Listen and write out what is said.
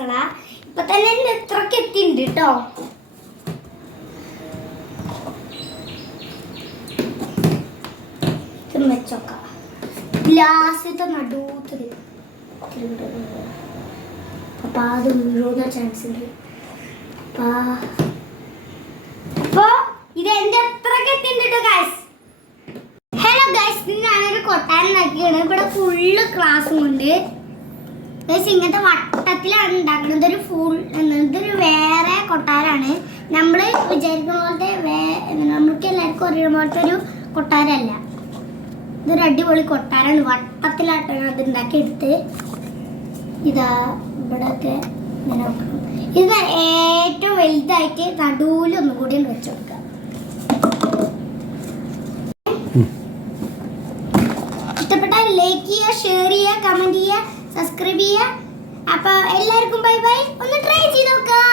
ക്ലാസ്സുകളാ. ഇപ്പൊ തന്നെ എന്റെ എത്രക്ക് എത്തിണ്ട് കേട്ടോ വെച്ചോക്ക ലാസ്റ്റത്തെ നടുത്തത് അപ്പൊ അത് വീഴുന്ന ചാൻസ് ഉണ്ട് അപ്പൊ. അപ്പൊ ഇത് എന്റെ എത്രക്ക് എത്തിണ്ട് കേട്ടോ ഗൈസ് ഹലോ ഞാനൊരു കൊട്ടാരം നോക്കിയാണ് ഇവിടെ ഫുള്ള് ക്ലാസ്സും ഉണ്ട്. ഇങ്ങനത്തെ വട്ടത്തിലാണ് ഒരു ഫുൾ ഇതൊരു വേറെ കൊട്ടാരാണ്. നമ്മൾ വിചാരിക്കുന്ന പോലത്തെ നമ്മൾക്ക് എല്ലാവർക്കും ഒരു പോലത്തെ ഒരു കൊട്ടാരമല്ല. ഇതൊരു അടിപൊളി കൊട്ടാരാണ്. വട്ടത്തിലാട്ടാണ് അത് ഉണ്ടാക്കിയെടുത്ത്. ഇതാ ഇവിടെയൊക്കെ ഇങ്ങനെ ഇത് ഏറ്റവും വലുതായിട്ട് നടുവിൽ ഒന്നും കൂടി വെച്ച് കൊടുക്കുക. ഇഷ്ടപ്പെട്ടാൽ ലൈക്ക് ചെയ്യുക ഷെയർ ചെയ്യുക കമന്റ് ചെയ്യുക സബ്സ്ക്രൈബ് ചെയ്യുക. അപ്പൊ എല്ലാവർക്കും ബൈ ബൈ. ഒന്ന് ട്രൈ ചെയ്ത് നോക്കാം.